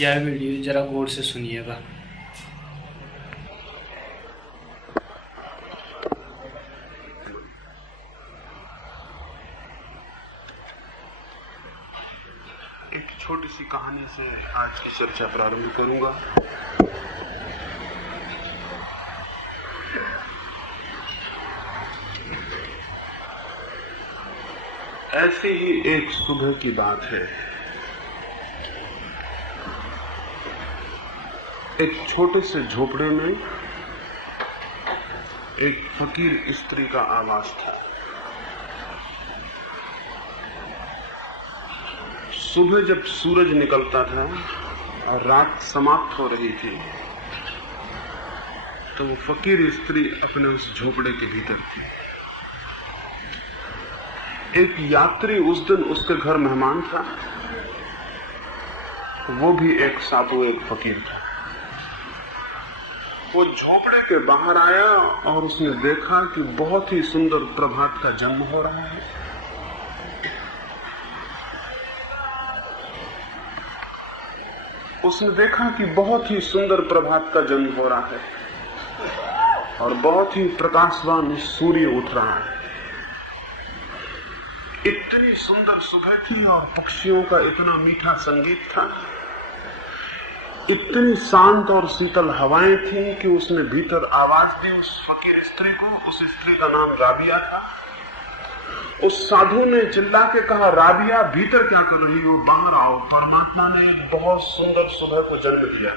यह वीडियो जरा गौर से सुनिएगा। एक छोटी सी कहानी से आज की चर्चा प्रारंभ करूंगा। ऐसी ही एक सुबह की बात है। एक छोटे से झोपड़े में एक फकीर स्त्री का आवास था। सुबह जब सूरज निकलता था और रात समाप्त हो रही थी तो वो फकीर स्त्री अपने उस झोपड़े के भीतर थी। एक यात्री उस दिन उसके घर मेहमान था। वो भी एक साधु, एक फकीर था। वो झोपड़े के बाहर आया और उसने देखा कि बहुत ही सुंदर प्रभात का जन्म हो रहा है। उसने देखा कि बहुत ही सुंदर प्रभात का जन्म हो रहा है और बहुत ही प्रकाशवान सूर्य उठ रहा है। इतनी सुंदर सुबह थी और पक्षियों का इतना मीठा संगीत था। इतनी शांत और शीतल हवाएं थी कि उसने भीतर आवाज दी उस फकीर स्त्री को। उस स्त्री का नाम राबिया था। उस साधु ने चिल्ला के कहा, राबिया भीतर क्या कर रही हो, बाहर आओ, परमात्मा ने एक बहुत सुंदर सुबह को जन्म दिया।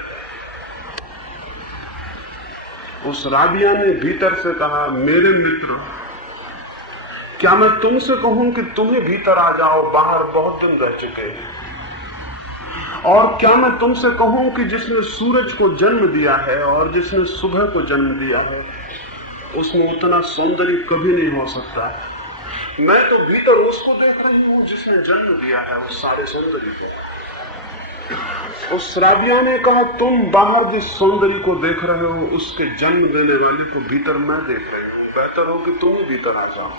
उस राबिया ने भीतर से कहा, मेरे मित्र, क्या मैं तुमसे कहूं कि तुम्हें भीतर आ जाओ, बाहर बहुत दिन रह चुके हैं। और क्या मैं तुमसे कहूं कि जिसने सूरज को जन्म दिया है और जिसने सुबह को जन्म दिया है उसमें उतना सौंदर्य कभी नहीं हो सकता। मैं तो भीतर उसको देख रही हूं जिसने जन्म दिया है उस सारे सौंदर्य को। उस राबिया ने कहा, तुम बाहर जिस सौंदर्य को देख रहे हो उसके जन्म देने वाले को भीतर मैं देख रही हूं। बेहतर हो कि तुम भीतर आ जाओ।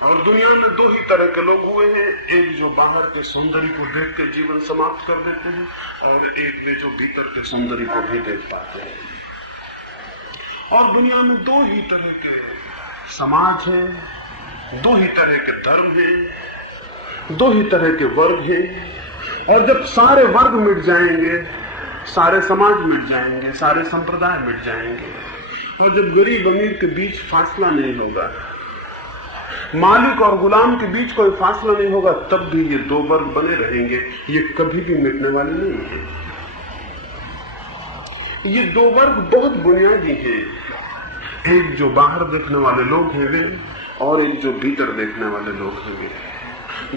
और दुनिया में दो ही तरह के लोग हुए हैं, एक जो बाहर के सौंदर्य को देख के जीवन समाप्त कर देते हैं और एक वे जो भीतर के सौंदर्य को भी देख पाते हैं। और दुनिया में दो ही तरह के समाज हैं, दो ही तरह के धर्म हैं, दो ही तरह के वर्ग हैं। और जब सारे वर्ग मिट जाएंगे, सारे समाज मिट जाएंगे, सारे संप्रदाय मिट जाएंगे, और जब गरीब अमीर के बीच फासला नहीं होगा, मालिक और गुलाम के बीच कोई फासला नहीं होगा, तब भी ये दो वर्ग बने रहेंगे। ये कभी भी मिटने वाले नहीं है। ये दो वर्ग बहुत बुनियादी हैं। एक जो बाहर देखने वाले लोग हैं वे, और एक जो भीतर देखने वाले लोग हैं वे।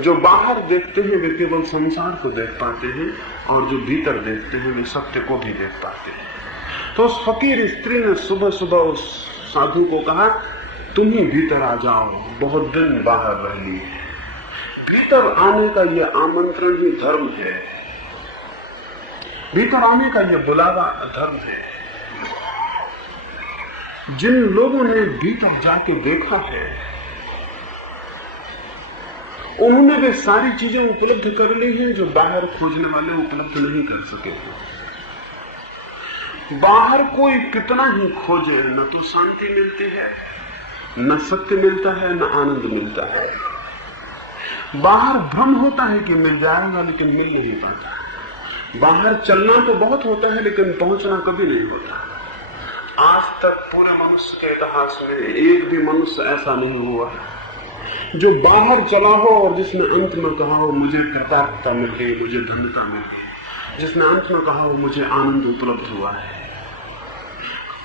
जो बाहर देखते हैं वे केवल संसार को देख पाते हैं और जो भीतर देखते हैं वे सत्य को भी देख पाते हैं। तो उस फकीर स्त्री ने सुबह सुबह उस साधु को कहा, तुम ही भीतर आ जाओ, बहुत दिन बाहर रह लिए। भीतर आने का यह आमंत्रण ही धर्म है। भीतर आने का यह बुलावा धर्म है। जिन लोगों ने भीतर जाके देखा है उन्होंने वे सारी चीजें उपलब्ध कर ली हैं जो बाहर खोजने वाले उपलब्ध नहीं कर सके। बाहर कोई कितना ही खोजे, न तो शांति मिलती है, न सत्य मिलता है, न आनंद मिलता है। बाहर भ्रम होता है कि मिल जाएगा लेकिन मिल नहीं पाता। बाहर चलना तो बहुत होता है लेकिन पहुंचना कभी नहीं होता। आज तक पूरे मनुष्य के इतिहास में एक भी मनुष्य ऐसा नहीं हुआ जो बाहर चला हो और जिसने अंत में कहा हो मुझे कृतार्थता मिल गई, मुझे धन्यता मिल गई, जिसने अंत में कहा हो मुझे आनंद उपलब्ध हुआ है।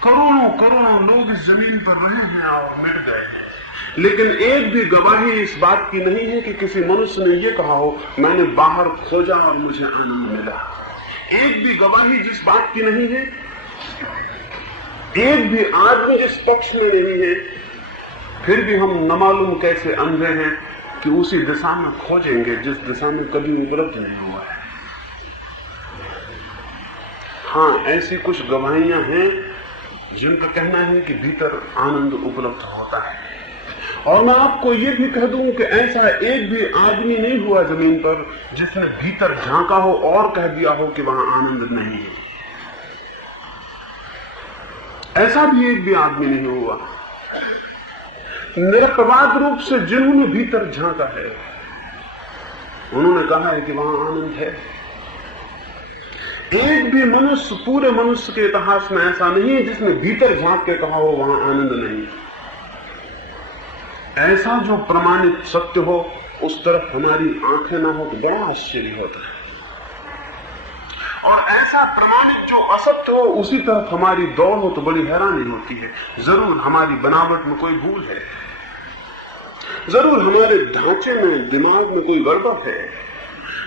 करोड़ों करोड़ों लोग इस जमीन पर रहे हैं और मिट गए हैं, लेकिन एक भी गवाही इस बात की नहीं है कि किसी मनुष्य ने यह कहा हो मैंने बाहर खोजा और मुझे आनंद मिला। एक भी गवाही जिस बात की नहीं है, एक भी आदमी जिस पक्ष में नहीं है, फिर भी हम न मालूम कैसे अंधे हैं कि उसी दिशा में खोजेंगे जिस दिशा में कभी उपलब्ध नहीं हुआ है। हाँ, ऐसी कुछ गवाहियां हैं जिनका कहना है कि भीतर आनंद उपलब्ध होता है और मैं आपको ये भी कह दूं कि ऐसा एक भी आदमी नहीं हुआ जमीन पर जिसने भीतर झांका हो और कह दिया हो कि वहां आनंद नहीं है। ऐसा भी एक भी आदमी नहीं हुआ। निरपवाद रूप से जिन्होंने भीतर झांका है उन्होंने कहा है कि वहां आनंद है। एक भी मनुष्य पूरे मनुष्य के इतिहास में ऐसा नहीं है जिसने भीतर झांक के कहा हो वहां आनंद नहीं। ऐसा जो प्रमाणित सत्य हो उस तरफ हमारी आंखें ना हो तो बड़ा आश्चर्य होता है, और ऐसा प्रमाणित जो असत्य हो उसी तरफ हमारी दौड़ हो तो बड़ी हैरानी होती है। जरूर हमारी बनावट में कोई भूल है, जरूर हमारे ढांचे में दिमाग में कोई गड़बड़ है,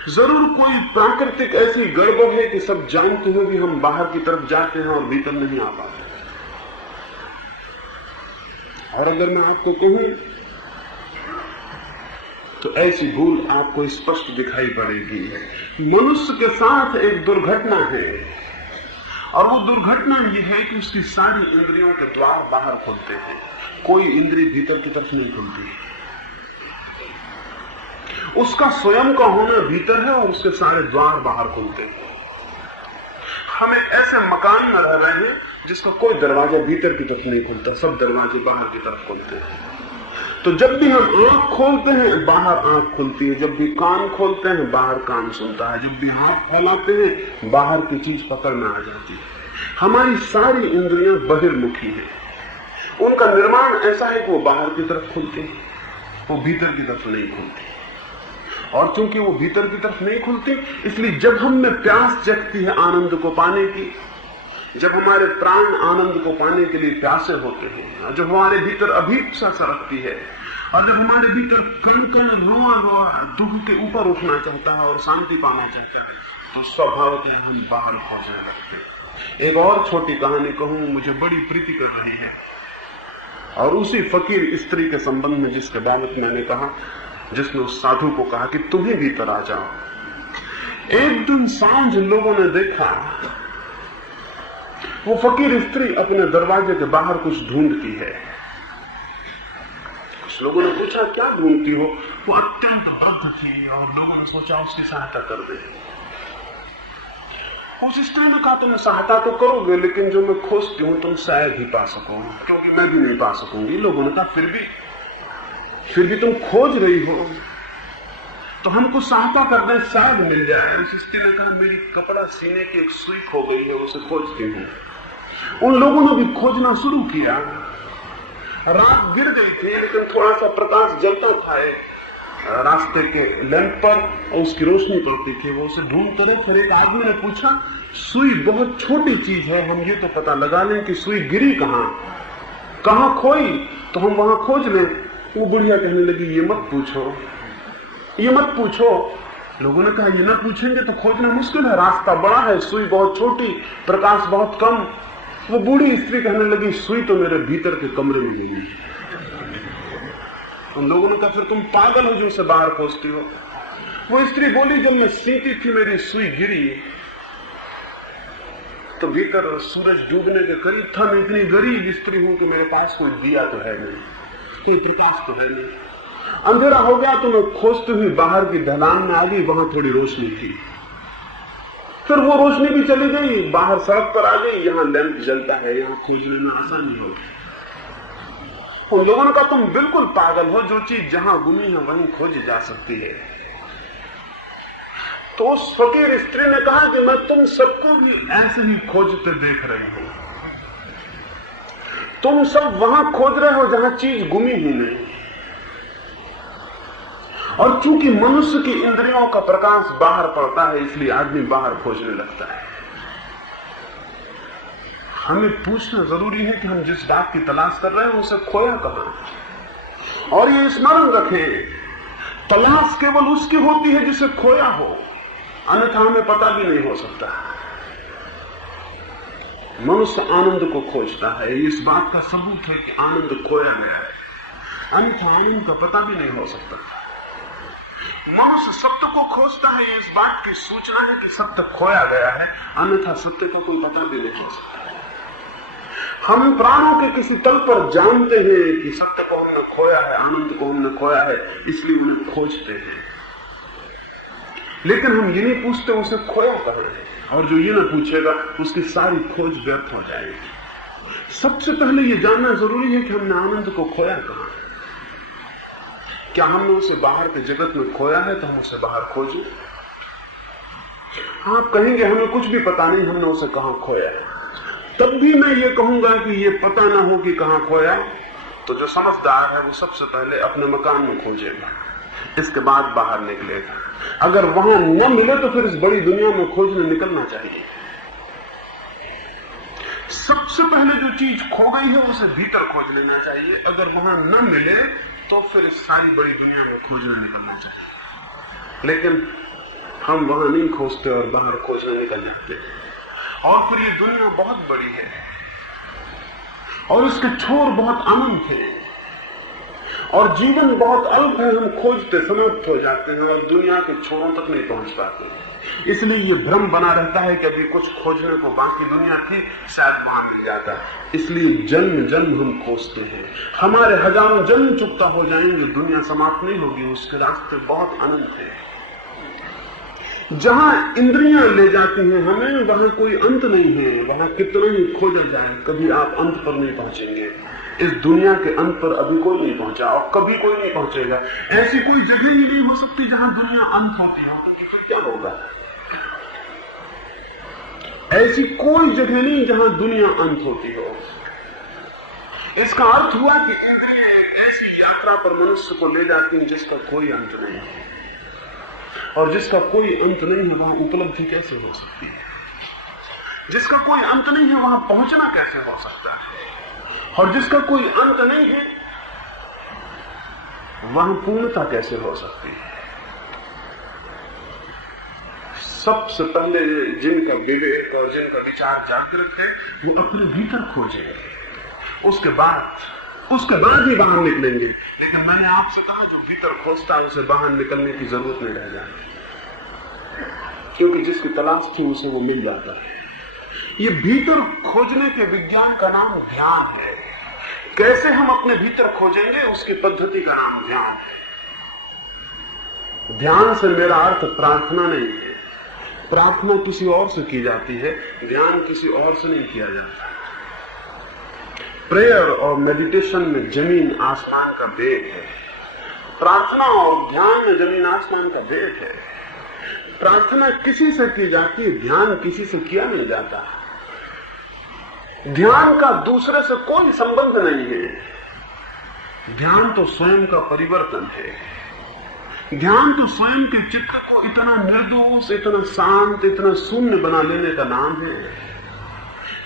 जरूर कोई प्राकृतिक ऐसी गड़बड़ है कि सब जानते हुए भी हम बाहर की तरफ जाते हैं और भीतर नहीं आ पाते। और अगर मैं आपको कहूं तो ऐसी भूल आपको स्पष्ट दिखाई पड़ेगी। मनुष्य के साथ एक दुर्घटना है, और वो दुर्घटना ये है कि उसकी सारी इंद्रियों के द्वार बाहर खुलते हैं, कोई इंद्रिय भीतर की तरफ नहीं खुलती। उसका स्वयं का होना भीतर है और उसके सारे द्वार बाहर खुलते हैं। हम एक ऐसे मकान में रह रहे हैं जिसका कोई दरवाजा भीतर की तरफ नहीं खुलता, सब दरवाजे बाहर की तरफ खुलते हैं। तो जब भी हम आंख खोलते हैं बाहर आंख खुलती है, जब भी कान खोलते हैं बाहर कान सुनता है, जब भी हाथ फैलाते हैं बाहर की चीज पकड़ में आ जाती है। हमारी सारी इंद्रियां बहिर्मुखी हैं, उनका निर्माण ऐसा है कि वो बाहर की तरफ खुलती है, वो भीतर की तरफ नहीं खुलती। और चूंकि वो भीतर की तरफ नहीं खुलती, इसलिए जब हम में प्यास जगती है आनंद को पाने की, जब हमारे प्राण आनंद को पाने के लिए प्यासे होते हैं, जब हमारे भीतर अभीप्सा सरकती है, और जब हमारे भीतर कण कण रोआ रोआ दुख के ऊपर उठना चाहता है और शांति पाना चाहता है, तो स्वाभाविक है हम बाहर खोजने लगते हैं। एक और छोटी कहानी कहूं, मुझे बड़ी प्रीति कर रही है, और उसी फकीर स्त्री के संबंध में जिसके बाबत मैंने कहा, जिसने उस साधु को कहा कि तुम ही भीतर आ जाओ। एक दिन सांझ लोगों ने देखा वो फकीर स्त्री अपने दरवाजे के बाहर कुछ ढूंढती है। कुछ लोगों ने पूछा क्या ढूंढती हो? वो अत्यंत बद्ध थी और लोगों ने सोचा उसकी सहायता कर दे। उस स्त्री ने कहा तुम सहायता तो करोगे लेकिन जो मैं खोजती हूं तुम शायद ही पा सको, क्योंकि मैं भी नहीं पा सकूंगी। लोगों ने कहा फिर भी तुम खोज रही हो तो हमको सहायता कर दें, शायद मिल जाए। उस स्त्री ने कहा मेरी कपड़ा सीने की एक सुई खो गई है, उसे खोजती हूँ। उन लोगों ने भी खोजना शुरू किया। रात गिर गई थी लेकिन थोड़ा सा प्रकाश जलता था रास्ते के लैंप पर और उसकी रोशनी पड़ती थी। वो उसे ढूंढते रहे। फिर एक आदमी ने पूछा सुई बहुत छोटी चीज है, हम ये तो पता लगा लें कि सुई गिरी कहाँ खोई तो हम वहां खोज लें। वो बुढ़िया कहने लगी ये मत पूछो। लोगों ने कहा ये न पूछेंगे तो खोजना मुश्किल है, रास्ता बड़ा है, सुई बहुत छोटी, प्रकाश बहुत कम। वो बूढ़ी स्त्री कहने लगी सुई तो मेरे भीतर के कमरे में मिली। उन लोगों ने कहा फिर तुम पागल हो जो उसे बाहर खोजती हो। वो स्त्री बोली जब मैं सीती थी मेरी सुई गिरी तो भीतर सूरज डूबने के करीब था। मैं इतनी गरीब स्त्री हूं कि मेरे पास कोई दिया तो है नहीं, कोई प्रकाश तो है नहीं। अंधेरा हो गया तो मैं खोजती हुई बाहर की ढलान में आ गई, वहां थोड़ी रोशनी थी। फिर वो रोशनी भी चली गई, बाहर सड़क पर आ गई, यहाँ लैंप जलता है, यहाँ खोजने में आसानी होगी। उन लोगों ने कहा तुम बिल्कुल पागल हो, जो चीज जहां गुमी है वहीं खोजी जा सकती है। तो उस फकीर स्त्री ने कहा कि मैं तुम सबको भी ऐसे ही खोजते देख रही हूं। तुम सब वहां खोज रहे हो जहां चीज गुमी ही नहीं। और चूंकि मनुष्य की इंद्रियों का प्रकाश बाहर पड़ता है इसलिए आदमी बाहर खोजने लगता है। हमें पूछना जरूरी है कि हम जिस बात की तलाश कर रहे हैं उसे खोया कहां। और ये स्मरण रखें तलाश केवल उसकी होती है जिसे खोया हो, अन्यथा हमें पता भी नहीं हो सकता। मनुष्य आनंद को खोजता है, इस बात का सबूत है कि आनंद खोया गया है, अन्यथा आनंद का पता भी नहीं हो सकता। मनुष्य सत्य को खोजता है, इस बात की सूचना है कि सत्य खोया गया है, अन्यथा सत्य का कोई पता भी नहीं हो सकता। हम प्राणों के किसी तल पर जानते हैं कि सत्य को हमने खोया है, आनंद को हमने खोया है, इसलिए उन्हें खोजते हैं। लेकिन हम ये नहीं पूछते उसे खोया कहां है, और जो ये ना पूछेगा उसकी सारी खोज व्यर्थ हो जाएगी। सबसे पहले ये जानना जरूरी है कि हमने आनंद को खोया कहां है। क्या हमने उसे बाहर के जगत में खोया है तो हम उसे बाहर खोजें। आप कहेंगे हमें कुछ भी पता नहीं हमने उसे कहां खोया है, तब भी मैं ये कहूंगा कि ये पता ना हो कि कहां खोया, तो जो समझदार है वो सबसे पहले अपने मकान में खोजेगा, इसके बाद बाहर निकलेगा। अगर वहां न मिले तो फिर इस बड़ी दुनिया में खोजने निकलना चाहिए। सबसे पहले जो चीज खो गई है उसे भीतर खोज लेना चाहिए। अगर वहां न मिले तो फिर इस सारी बड़ी दुनिया में खोजने निकलना चाहिए। लेकिन हम वहां नहीं खोजते और बाहर खोजने निकल जाते हैं, और फिर ये दुनिया बहुत बड़ी है और इसके छोर बहुत अनंत है और जीवन बहुत अल्प है। हम खोजते समाप्त हो जाते हैं और दुनिया के छोरों तक नहीं पहुंच पाते। इसलिए ये भ्रम बना रहता है कि अभी कुछ खोजने को बाकी दुनिया थी, शायद वहां मिल जाता। इसलिए जन्म जन्म हम खोजते हैं। हमारे हजारों जन्म चुकता हो जाएंगे, दुनिया समाप्त नहीं होगी, उसके रास्ते बहुत अनंत है। जहां इंद्रियां ले जाती हैं हमें, वहां कोई अंत नहीं है। वहां कितना ही खोजा जाए, कभी आप अंत पर नहीं पहुंचेंगे। इस दुनिया के अंत पर अभी कोई नहीं पहुंचा और कभी कोई नहीं पहुंचेगा। ऐसी कोई जगह ही नहीं हो सकती जहां दुनिया अंत होती हो, क्योंकि फिर क्या होगा। ऐसी कोई जगह नहीं जहां दुनिया अंत होती हो। इसका अर्थ हुआ कि इंद्रियां एक ऐसी यात्रा पर मनुष्य को ले जाती हैं जिसका कोई अंत नहीं है, और जिसका कोई अंत नहीं है वहां उपलब्धि कैसे हो सकती है। जिसका कोई अंत नहीं है वहां पहुंचना कैसे हो सकता है, और जिसका कोई अंत नहीं है वहां पूर्णता कैसे हो सकती है। सबसे पहले जिनका विवेक और जिनका विचार जागृत है वो अपने भीतर खोजेंगे, उसके बाद ही बाहर निकलेंगे। लेकिन मैंने आपसे कहा जो भीतर खोजता है उसे बाहर निकलने की जरूरत नहीं रह जाती, क्योंकि जिसकी तलाश थी उसे वो मिल जाता है। ये भीतर खोजने के विज्ञान का नाम ध्यान है। कैसे हम अपने भीतर खोजेंगे उसकी पद्धति का नाम ध्यान है। ध्यान से मेरा अर्थ प्रार्थना नहीं है। प्रार्थना किसी और से की जाती है, ध्यान किसी और से नहीं किया जाता। प्रेयर और मेडिटेशन में जमीन आसमान का भेद है। प्रार्थना और ध्यान में जमीन आसमान का भेद है। प्रार्थना किसी से की जाती है, ध्यान किसी से किया नहीं जाता। ध्यान का दूसरे से कोई संबंध नहीं है। ध्यान तो स्वयं का परिवर्तन है। ध्यान तो स्वयं के चित्त को इतना निर्दोष, इतना शांत, इतना शून्य बना लेने का नाम है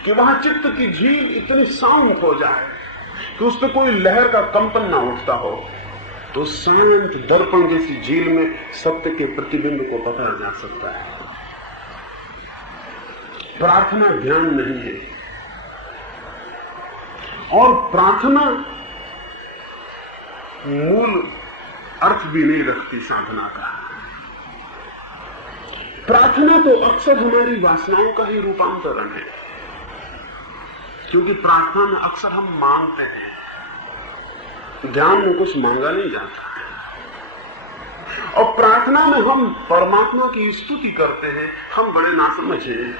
कि वहां चित्त की झील इतनी शांत हो जाए कि उस पर कोई लहर का कंपन ना उठता हो। तो शांत दर्पण जैसी झील में सत्य के प्रतिबिंब को पकड़ा जा सकता है। प्रार्थना ध्यान नहीं है, और प्रार्थना मूल अर्थ भी नहीं रखती साधना का। प्रार्थना तो अक्सर हमारी वासनाओं का ही रूपांतरण है, क्योंकि प्रार्थना में अक्सर हम मांगते हैं, ध्यान में कुछ मांगा नहीं जाता। और प्रार्थना में हम परमात्मा की स्तुति करते हैं। हम बड़े नासमझ हैं,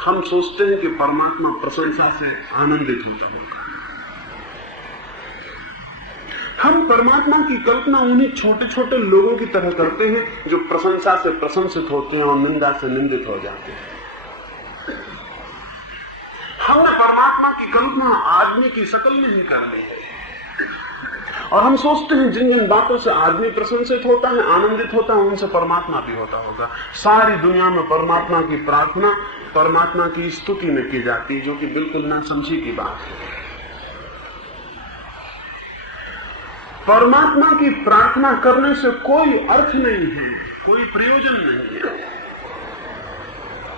हम सोचते हैं कि परमात्मा प्रशंसा से आनंदित होता होगा। हम परमात्मा की कल्पना उन्हीं छोटे छोटे लोगों की तरह करते हैं जो प्रशंसा से प्रशंसित होते हैं और निंदा से निंदित हो जाते हैं। हमने परमात्मा की कल्पना आदमी की शक्ल में ही कर ली है, और हम सोचते हैं जिन जिन बातों से आदमी प्रशंसित होता है, आनंदित होता है, उनसे परमात्मा भी होता होगा। सारी दुनिया में परमात्मा की प्रार्थना परमात्मा की स्तुति में की जाती है, जो कि बिल्कुल नासमझी की बात है। परमात्मा की प्रार्थना करने से कोई अर्थ नहीं है, कोई प्रयोजन नहीं है।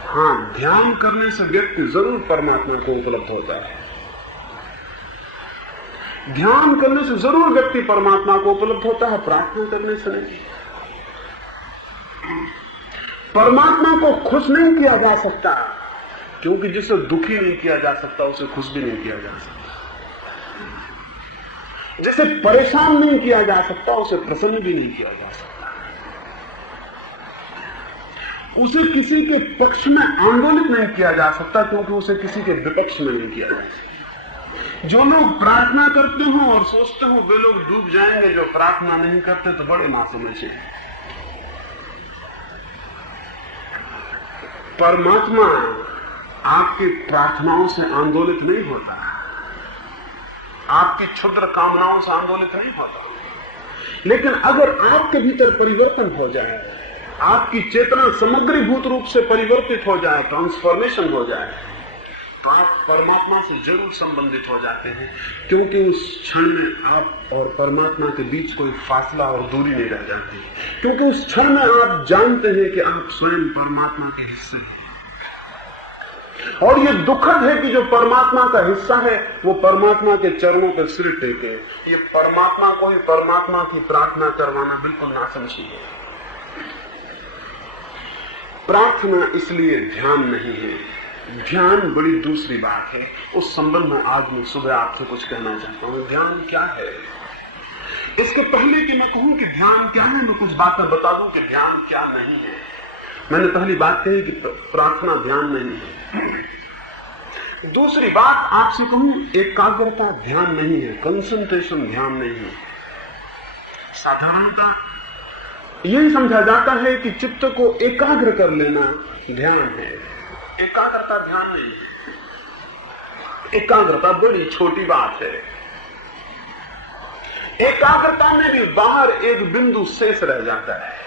हाँ, ध्यान करने से व्यक्ति जरूर परमात्मा को उपलब्ध होता है। ध्यान करने से जरूर व्यक्ति परमात्मा को उपलब्ध होता है, प्रार्थना करने से नहीं। परमात्मा को खुश नहीं किया जा सकता, क्योंकि जिसे दुखी नहीं किया जा सकता उसे खुश भी नहीं किया जा सकता। जिसे परेशान नहीं किया जा सकता उसे प्रसन्न भी नहीं किया जा सकता, उसे किसी के पक्ष में आंदोलित नहीं किया जा सकता क्योंकि उसे किसी के विपक्ष में नहीं किया जा सकता। जो लोग प्रार्थना करते हो और सोचते हो वे लोग डूब जाएंगे, जो प्रार्थना नहीं करते तो बड़े नासमझ हैं। परमात्मा आपकी प्रार्थनाओं से आंदोलित नहीं होता, आपकी क्षुद्र कामनाओं से आंदोलित नहीं होता, लेकिन अगर आपके भीतर परिवर्तन हो जाए, आपकी चेतना समग्रीभूत रूप से परिवर्तित हो जाए, ट्रांसफॉर्मेशन हो जाए, तो आप परमात्मा से जरूर संबंधित हो जाते हैं, क्योंकि उस क्षण में आप और परमात्मा के बीच कोई फासला और दूरी नहीं रह जाती, क्योंकि उस क्षण में आप जानते हैं कि आप स्वयं परमात्मा के हिस्से हैं। और ये दुखद है कि जो परमात्मा का हिस्सा है वो परमात्मा के चरणों पर सिर टेके, ये परमात्मा को ही परमात्मा की प्रार्थना करवाना बिल्कुल नासमझी है। प्रार्थना इसलिए ध्यान नहीं है, ध्यान बड़ी दूसरी बात है। उस संबंध में आज मैं सुबह आपसे कुछ कहना चाहता हूं। ध्यान क्या है? इसके पहले कि मैं कहूं कि ध्यान क्या है, मैं कुछ बातें बता दूं कि ध्यान क्या नहीं है। मैंने पहली बात कही कि प्रार्थना ध्यान नहीं है। दूसरी बात आपसे कहूं, एकाग्रता ध्यान नहीं है, कंसंट्रेशन ध्यान नहीं है। साधारणतः यही समझा जाता है कि चित्त को एकाग्र कर लेना ध्यान है। एकाग्रता ध्यान नहीं है। एकाग्रता बड़ी छोटी बात है। एकाग्रता में भी बाहर एक बिंदु शेष रह जाता है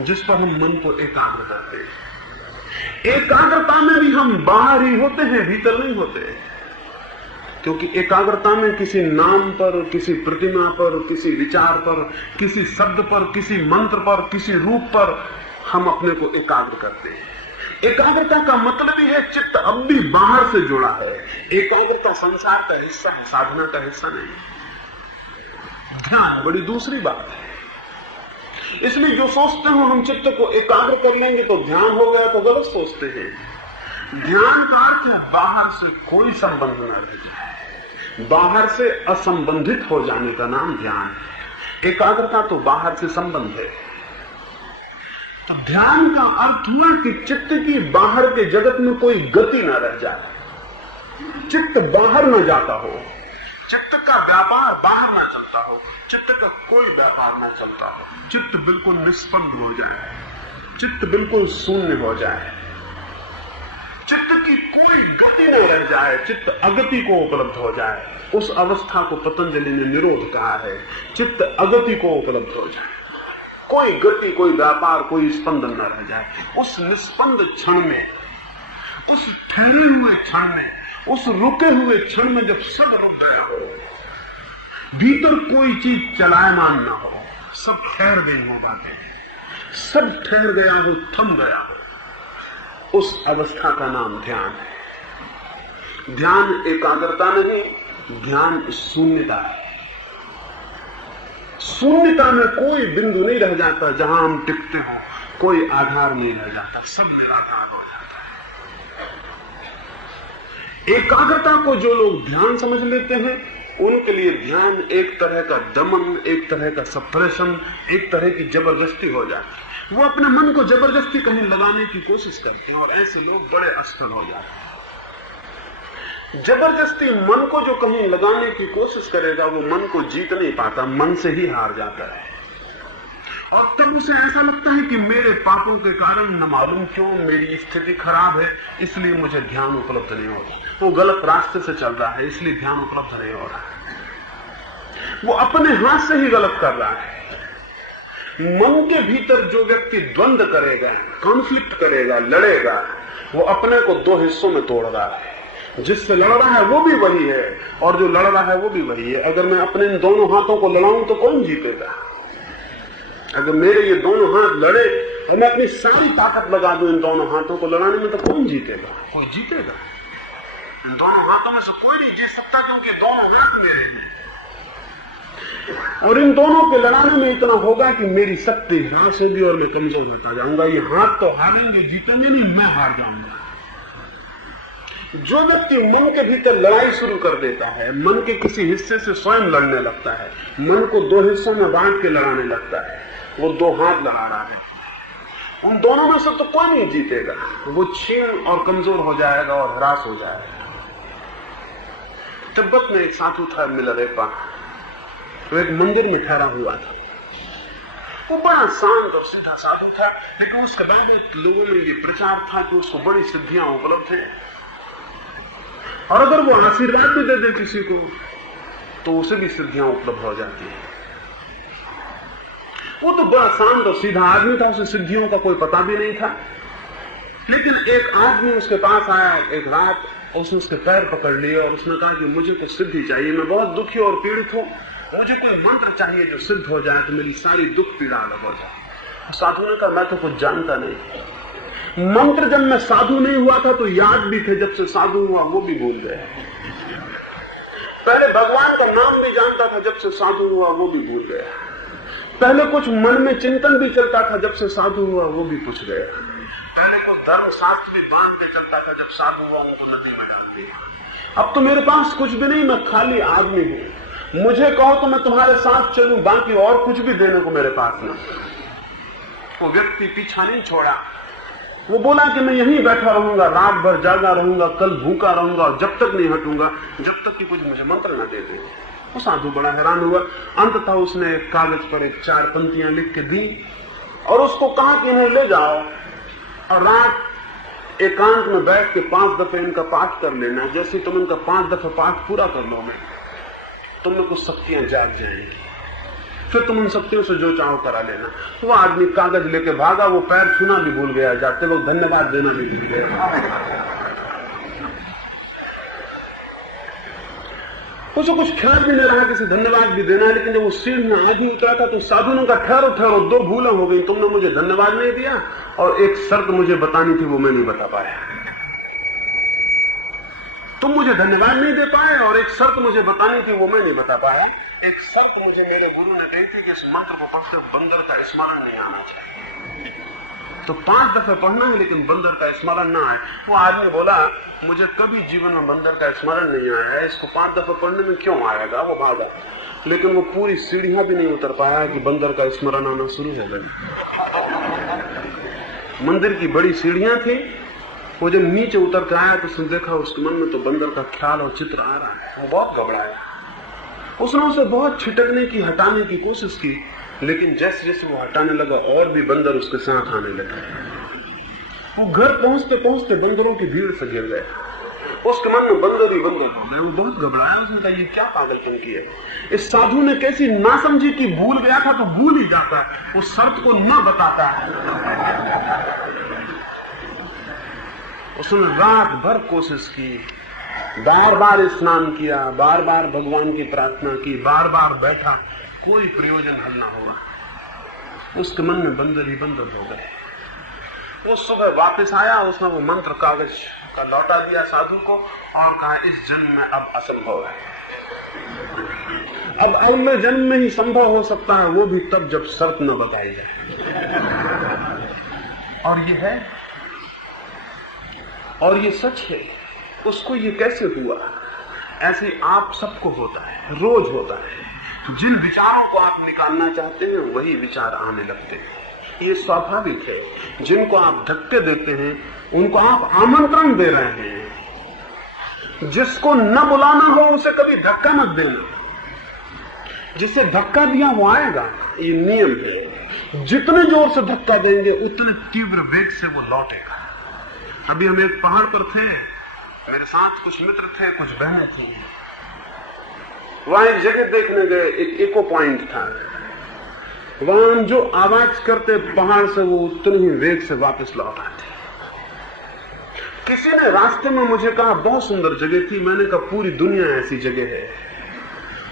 जिस पर हम मन को एकाग्र करते हैं। एकाग्रता में भी हम बाहर ही होते हैं, भीतर नहीं होते, क्योंकि एकाग्रता में किसी नाम पर, किसी प्रतिमा पर, किसी विचार पर, किसी शब्द पर, किसी मंत्र पर, किसी रूप पर हम अपने को एकाग्र करते हैं। एकाग्रता का मतलब ही है चित्त अब भी बाहर से जुड़ा है। एकाग्रता संसार का हिस्सा है, साधना का हिस्सा नहीं। ध्यान बड़ी दूसरी बात है। इसलिए जो सोचते हो हम चित्त को एकाग्र कर लेंगे तो ध्यान हो गया, तो गलत सोचते हैं। ध्यान का अर्थ है बाहर से कोई संबंध न रह जाए, बाहर से असंबंधित हो जाने का नाम ध्यान है। एकाग्रता तो बाहर से संबंध है। तो ध्यान का अर्थ हुआ कि चित्त की बाहर के जगत में कोई गति न रह जाए, चित्त बाहर न जाता हो, चित्त का व्यापार बाहर न चलता हो, चित्त का कोई व्यापार न चलता हो, चित्त बिल्कुल निष्पन्न हो जाए, चित्त बिल्कुल शून्य हो जाए, चित्त की कोई गति न रह जाए, चित्त अगति को उपलब्ध हो जाए। उस अवस्था को पतंजलि ने निरोध कहा है। चित्त अगति को उपलब्ध हो जाए, कोई गति, कोई व्यापार, कोई स्पंदन न रह जाए। उस निष्पन्द क्षण में, उस ठहरे हुए क्षण में, उस रुके हुए क्षण में जब सब रुक गया हो, भीतर कोई चीज चलायमान न हो, सब ठहर गई हो बातें, सब ठहर गया हो, थम गया हो, उस अवस्था का नाम ध्यान है। ध्यान एकाग्रता नहीं, ध्यान शून्यता है। शून्यता में कोई बिंदु नहीं रह जाता जहां हम टिकते हो, कोई आधार नहीं रह जाता, सब निराधार हो जाता है। एकाग्रता को जो लोग ध्यान समझ लेते हैं उनके लिए ध्यान एक तरह का दमन, एक तरह का सप्रेशन, एक तरह की जबरदस्ती हो जाती है। वो अपने मन को जबरदस्ती कहीं लगाने की कोशिश करते हैं और ऐसे लोग बड़े असफल हो जाते हैं। जबरदस्ती मन को जो कहीं लगाने की कोशिश करेगा वो मन को जीत नहीं पाता, मन से ही हार जाता है। और तब उसे ऐसा लगता है कि मेरे पापों के कारण न मालूम क्यों मेरी स्थिति खराब है, इसलिए मुझे ध्यान उपलब्ध नहीं हो रहा। वो गलत रास्ते से चल रहा है, इसलिए ध्यान उपलब्ध नहीं हो रहा है। वो अपने हाथ से ही गलत कर रहा है। मन के भीतर जो व्यक्ति द्वंद्व करेगा, कॉन्फ्लिक्ट करेगा, लड़ेगा, वो अपने को दो हिस्सों में तोड़ रहा है। जिससे लड़ रहा है वो भी वही है और जो लड़ रहा है वो भी वही है। अगर मैं अपने इन दोनों हाथों को लड़ाऊं तो कौन जीतेगा? अगर मेरे ये दोनों हाथ लड़े और मैं अपनी सारी ताकत लगा दूं इन दोनों हाथों को लड़ाने में, तो कौन जीतेगा? कोई जीतेगा? इन दोनों हाथों में से कोई नहीं जीत सकता, क्योंकि दोनों हाथ मेरे हैं। और इन दोनों के लड़ाने में इतना होगा कि मेरी शक्ति ह्रास होगी और मैं कमजोर होता जाऊंगा। ये हाथ तो हारेंगे, जीतेंगे नहीं, मैं हार जाऊंगा। जो व्यक्ति मन के भीतर लड़ाई शुरू कर देता है, मन के किसी हिस्से से स्वयं लड़ने लगता है, मन को दो हिस्सों में बांट के लड़ाने लगता है, वो दो हाथ लड़ा रहा है। उन दोनों में से तो कोई नहीं जीतेगा, वो क्षीण और कमजोर हो जाएगा और हरास हो जाएगा। तिब्बत में एक साधु था मिलरेपा, वो एक मंदिर में ठहरा हुआ था। वो बड़ा शांत और सीधा साधु था, लेकिन उसके बाद लोगों में ये प्रचार था कि उसको बड़ी सिद्धियां उपलब्ध हैं, और अगर वो आशीर्वाद भी दे दे किसी को तो उसे भी सिद्धियां उपलब्ध हो जाती है। वो तो बड़ा शांत और सीधा आदमी था, उसे सिद्धियों का कोई पता भी नहीं था। लेकिन एक आदमी उसके पास आया एक रात, उसने उसके पैर पकड़ लिए और उसने कहा कि मुझे कुछ सिद्धि चाहिए, मैं बहुत दुखी और पीड़ित हूं, मुझे कोई मंत्र चाहिए जो सिद्ध हो जाए तो मेरी सारी दुख पीड़ा अलग हो जाए। साधु ने कहा मैं तो कुछ जानता नहीं, मंत्र जब मैं साधु नहीं हुआ था तो याद भी थे, जब से साधु हुआ वो भी भूल गया। पहले भगवान का नाम भी जानता था, जब से साधु हुआ वो भी भूल गया। पहले कुछ मन में चिंतन भी चलता था, जब से साधु हुआ वो भी पूछ गया। पहले कुछ धर्म शास्त्र भी बांध के चलता था, जब साधु हुआ उनको नदी में डाल दिया। अब तो मेरे पास कुछ भी नहीं, मैं खाली आदमी हूं। मुझे कहो तो मैं तुम्हारे साथ चलूं, बाकी और कुछ भी देने को मेरे पास नहीं। वो व्यक्ति पीछा नहीं छोड़ा, वो बोला कि मैं यहीं बैठा रहूंगा, रात भर जागा रहूंगा, कल भूखा रहूंगा, और जब तक नहीं हटूंगा जब तक कि कुछ मुझे मंत्र न दे दे। वो साधु बड़ा हैरान हुआ। अंततः उसने एक कागज पर एक 4 पंक्तियां लिख के दी और उसको कहा कि इन्हें ले जाओ और रात एकांत में बैठ के 5 दफे इनका पाठ कर लेना। जैसे तुम इनका 5 दफे पाठ पूरा कर लोगे तुम में कुछ शक्तियां जाग जाएंगी, फिर तुम उन शक्तियों से जो चाहो करा लेना। वो आदमी कागज लेके भागा, वो पैर छूना भी भूल गया, जाते लोग धन्यवाद देना भी भूल गया। उसको कुछ ख्याल भी नहीं रहा किसी धन्यवाद भी देना। लेकिन जब वो सीढ़ियां आगे उतरा था तो साधु ने कहा ठहरो ठहरो, 2 भूलें हो गई, तुमने मुझे धन्यवाद नहीं दिया और एक शर्त मुझे बतानी थी वो मैं नहीं बता पाया। तुम मुझे धन्यवाद नहीं दे पाए और एक शर्त मुझे बतानी थी वो मैं नहीं बता पाया। एक शर्त मुझे मेरे गुरु ने दी थी कि इस मंत्र को पढ़ते बंदर का स्मरण नहीं आना चाहिए, तो 5 दफे पढ़ना है लेकिन बंदर का स्मरण ना आए। वो आदमी बोला मुझे कभी जीवन में बंदर का स्मरण नहीं आया है, इसको 5 दफे पढ़ने में क्यों आएगा। वो भागा, लेकिन वो पूरी सीढ़ियां भी नहीं उतर पाया कि बंदर का स्मरण आना शुरू हो गई। मंदिर की बड़ी सीढ़ियां थी, वो जब नीचे उतर कर आया तो उसने देखा उसके मन में तो बंदर का ख्याल और चित्र आ रहा है। वो बहुत घबराया, उसने उसे बहुत छिटकने की, हटाने की कोशिश की, लेकिन जैसे जैसे वो हटाने लगा और भी बंदर उसके साथ आने लगे। वो घर पहुंचते पहुंचते बंदरों की भीड़ से गिर गए, उसके मन में बंदर ही बंदर हो गए। वो बहुत घबराया, उसने कहा ये क्या पागलपन की है। इस साधु ने कैसी नासमझी की, भूल गया था तो भूल ही जाता है, उस शर्त को न बताता है। उसने रात भर कोशिश की, बार बार स्नान किया, बार बार भगवान की प्रार्थना की, बार बार बैठा, कोई प्रयोजन हल ना हुआ। उसके मन में बंदर ही बंदर हो गए। वो सुबह वापस आया, उसने वो मंत्र कागज का लौटा दिया साधु को और कहा इस जन्म में अब असंभव है, अब अगले जन्म में ही संभव हो सकता है, वो भी तब जब शर्त न बताई जाए। और ये है और ये सच है। उसको ये कैसे हुआ? ऐसे आप सबको होता है, रोज होता है। जिन विचारों को आप निकालना चाहते हैं वही विचार आने लगते हैं, ये स्वाभाविक है। जिनको आप धक्के देते हैं उनको आप आमंत्रण दे रहे हैं। जिसको न बुलाना हो उसे कभी धक्का मत देना, जिसे धक्का दिया वो आएगा, ये नियम है। जितने जोर से धक्का देंगे उतने तीव्र वेग से वो लौटेगा। अभी हम एक पहाड़ पर थे, मेरे साथ कुछ मित्र थे, कुछ बहनें थी। वहां एक जगह देखने गए, एक इको पॉइंट था, वहां हम जो आवाज करते पहाड़ से वो उतने ही वेग से वापस लौट आते। किसी ने रास्ते में मुझे कहा बहुत सुंदर जगह थी, मैंने कहा पूरी दुनिया ऐसी जगह है,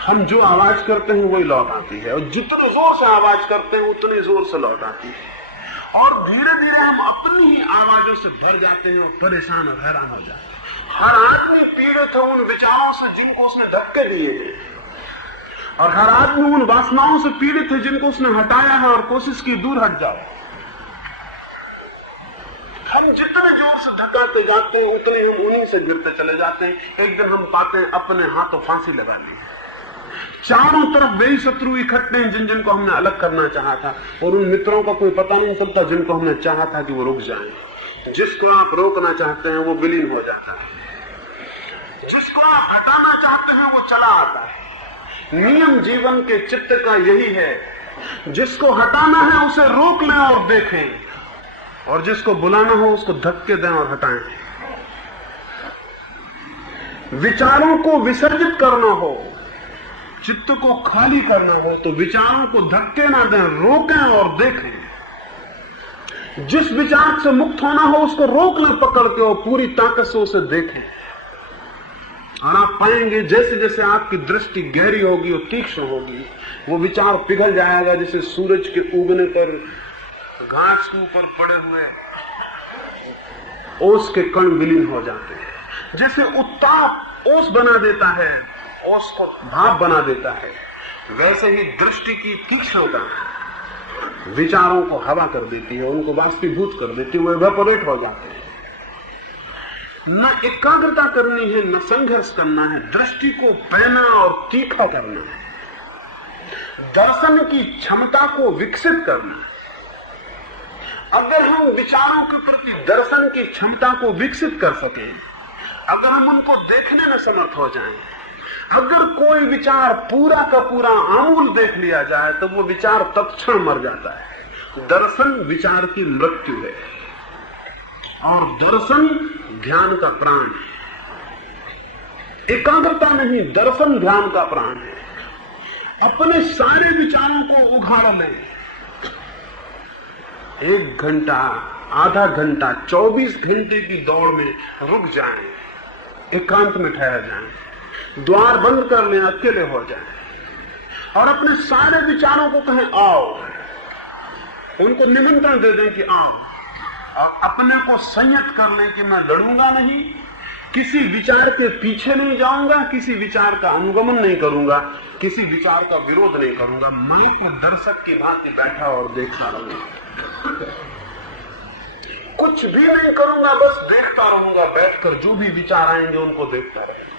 हम जो आवाज करते हैं वही लौट आती है, और जितने जोर से आवाज करते हैं उतने जोर से लौट आती है। और धीरे धीरे हम अपनी ही आवाजों से भर जाते हैं और परेशान और हैरान हो जाते हैं। हर आदमी पीड़ित है उन विचारों से जिनको उसने धक्के दिए हैं, और हर आदमी उन वासनाओं से पीड़ित है जिनको उसने हटाया है और कोशिश की दूर हट जाओ। हम जितने जोर से धक्काते जाते हैं उतने हम उन्हीं से गिरते चले जाते हैं। एक दिन हम पाते हैं अपने हाथों फांसी लगा ली। चारों तरफ वही शत्रु इकट्ठे हैं जिन जिनको हमने अलग करना चाहा था, और उन मित्रों का कोई पता नहीं चलता जिनको हमने चाहा था कि वो रुक जाएं। जिसको आप रोकना चाहते हैं वो विलीन हो जाता है, जिसको आप हटाना चाहते हैं वो चला आता है। नियम जीवन के चित्त का यही है, जिसको हटाना है उसे रोक लें और देखें, और जिसको बुलाना हो उसको धक्के दें और हटाएं। विचारों को विसर्जित करना हो, चित्त को खाली करना हो तो विचारों को धक्के ना दें, रोकें और देखें। जिस विचार से मुक्त होना हो उसको रोक लें पकड़ के और पूरी ताकत से उसे देखें, और आप पाएंगे जैसे जैसे आपकी दृष्टि गहरी होगी और तीक्ष्ण होगी, वो विचार पिघल जाएगा। जैसे सूरज के उगने पर घास के ऊपर पड़े हुए ओस के कण विलीन हो जाते हैं। जैसे उत्ताप ओस बना देता है, ओस को भाप बना देता है, वैसे ही दृष्टि की तीक्ष्णता विचारों को हवा कर देती है, उनको वाष्पीभूत कर देती है, वो इवेपोरेट हो जाते हैं। न एकाग्रता करनी है, न संघर्ष करना है, दृष्टि को पैना और तीखा करना है, दर्शन की क्षमता को विकसित करना है। अगर हम विचारों के प्रति दर्शन की क्षमता को विकसित कर सकें, अगर हम उनको देखने में समर्थ हो जाएं, अगर कोई विचार पूरा का पूरा आमूल देख लिया जाए तो वो विचार तत्क्षण मर जाता है। दर्शन विचार की मृत्यु है, और दर्शन ध्यान का प्राण है। एकाग्रता नहीं, दर्शन ध्यान का प्राण है। अपने सारे विचारों को उघाड़ लें, 1 घंटा, आधा घंटा, 24 घंटे की दौड़ में रुक जाएं, एकांत में ठहर जाएं, द्वार बंद कर लें, अकेले हो जाएं, और अपने सारे विचारों को कहें आओ, उनको निमंत्रण दे दें कि आओ, और अपने को संयत कर लें कि मैं लड़ूंगा नहीं, किसी विचार के पीछे नहीं जाऊंगा, किसी विचार का अनुगमन नहीं करूंगा, किसी विचार का विरोध नहीं करूंगा। मैं तो दर्शक की भांति बैठा और देखता रहूंगा, कुछ भी नहीं करूंगा, बस देखता रहूंगा बैठकर, जो भी विचार आएंगे उनको देखता रहूंगा।